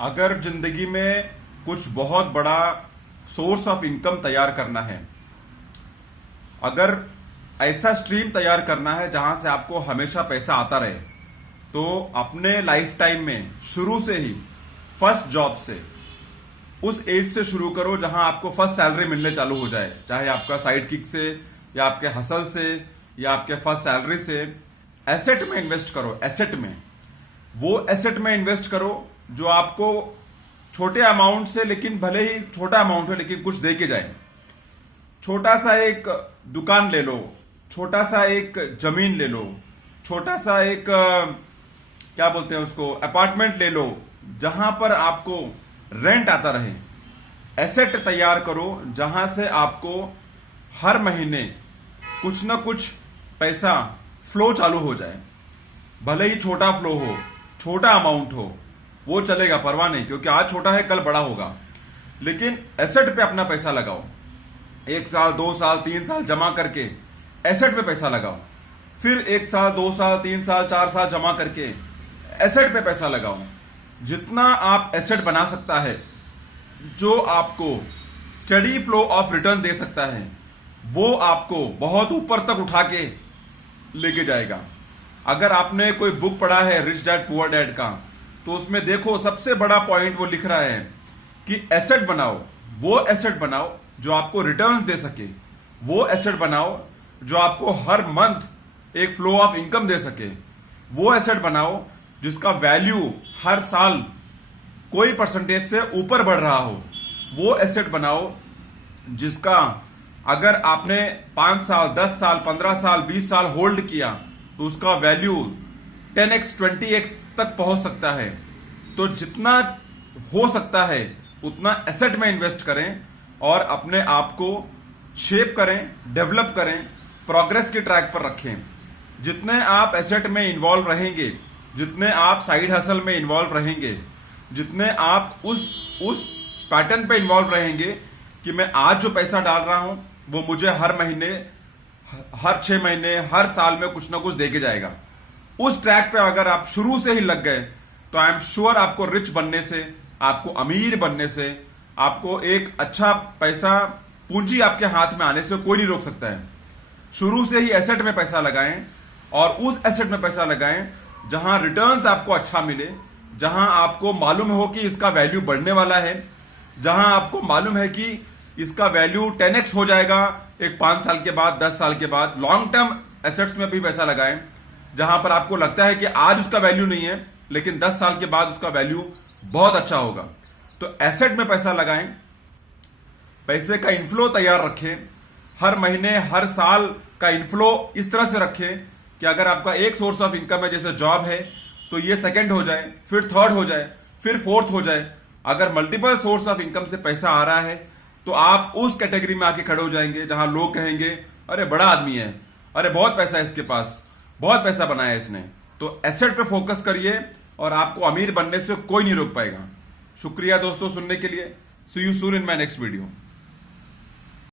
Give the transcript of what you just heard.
अगर जिंदगी में कुछ बहुत बड़ा सोर्स ऑफ इनकम तैयार करना है, अगर ऐसा स्ट्रीम तैयार करना है जहां से आपको हमेशा पैसा आता रहे, तो अपने लाइफ टाइम में शुरू से ही फर्स्ट जॉब से उस एज से शुरू करो जहां आपको फर्स्ट सैलरी मिलने चालू हो जाए, चाहे आपका साइड किक से या आपके हसल से या आपके फर्स्ट सैलरी से। एसेट में इन्वेस्ट करो, एसेट में, वो एसेट में इन्वेस्ट करो जो आपको छोटे अमाउंट से, लेकिन भले ही छोटा अमाउंट हो लेकिन कुछ दे के जाए। छोटा सा एक दुकान ले लो, छोटा सा एक जमीन ले लो, छोटा सा एक क्या बोलते हैं उसको, अपार्टमेंट ले लो जहां पर आपको रेंट आता रहे। एसेट तैयार करो जहां से आपको हर महीने कुछ ना कुछ पैसा फ्लो चालू हो जाए। भले ही छोटा फ्लो हो, छोटा अमाउंट हो, वो चलेगा, परवाह नहीं, क्योंकि आज छोटा है कल बड़ा होगा। लेकिन एसेट पे अपना पैसा लगाओ। 1 साल 2 साल 3 साल जमा करके एसेट पे पैसा लगाओ। फिर 1 साल 2 साल 3 साल 4 साल जमा करके एसेट पे पैसा लगाओ। जितना आप एसेट बना सकता है जो आपको स्टडी फ्लो ऑफ रिटर्न दे सकता है, वो आपको बहुत ऊपर तक उठा के लेके जाएगा। अगर आपने कोई बुक पढ़ा है रिच डैड पुअर डैड का, तो उसमें देखो सबसे बड़ा पॉइंट वो लिख रहा है कि एसेट बनाओ, वो एसेट बनाओ जो आपको रिटर्न्स दे सके, वो एसेट बनाओ जो आपको हर मंथ एक फ्लो ऑफ इनकम दे सके, वो एसेट बनाओ जिसका वैल्यू हर साल कोई परसेंटेज से ऊपर बढ़ रहा हो, वो एसेट बनाओ जिसका अगर आपने 5 साल 10 साल 15 साल 20 साल होल्ड किया तो उसका वैल्यू 10x 20x तक पहुंच सकता है। तो जितना हो सकता है उतना एसेट में इन्वेस्ट करें और अपने आप को शेप करें, डेवलप करें, प्रोग्रेस के ट्रैक पर रखें। जितने आप एसेट में इन्वॉल्व रहेंगे, जितने आप साइड हसल में इन्वॉल्व रहेंगे, जितने आप उस पैटर्न पे इन्वॉल्व रहेंगे कि मैं आज जो पैसा डाल रहा हूं वो मुझे हर महीने, हर 6 महीने, हर साल में कुछ ना कुछ दे के जाएगा, उस ट्रैक पे अगर आप शुरू से ही लग गए तो आई एम श्योर आपको रिच बनने से, आपको अमीर बनने से, आपको एक अच्छा पैसा पूंजी आपके हाथ में आने से कोई नहीं रोक सकता है। शुरू से ही एसेट में पैसा लगाएं और उस एसेट में पैसा लगाएं जहां रिटर्न्स आपको अच्छा मिले, जहां आपको मालूम हो कि इसका वैल्यू बढ़ने वाला है, जहां आपको मालूम है कि इसका वैल्यू 10x हो जाएगा एक 5 साल के बाद, 10 साल के बाद। लॉन्ग टर्म एसेट्स में भी पैसा लगाएं जहां पर आपको लगता है कि आज उसका वैल्यू नहीं है लेकिन 10 साल के बाद उसका वैल्यू बहुत अच्छा होगा। तो एसेट में पैसा लगाएं, पैसे का इनफ्लो तैयार रखें, हर महीने हर साल का इनफ्लो इस तरह से रखें कि अगर आपका एक सोर्स ऑफ इनकम है, जैसे जॉब है, तो ये सेकंड हो जाए, फिर थर्ड हो जाए, फिर फोर्थ हो जाए। अगर मल्टीपल सोर्स ऑफ इनकम से पैसा आ रहा है तो आप उस कैटेगरी में आके खड़े हो जाएंगे जहां लोग कहेंगे अरे बड़ा आदमी है, अरे बहुत पैसा है इसके पास, बहुत पैसा बनाया है इसने। तो एसेट पे फोकस करिए और आपको अमीर बनने से कोई नहीं रोक पाएगा। शुक्रिया दोस्तों सुनने के लिए। See you soon in my next video.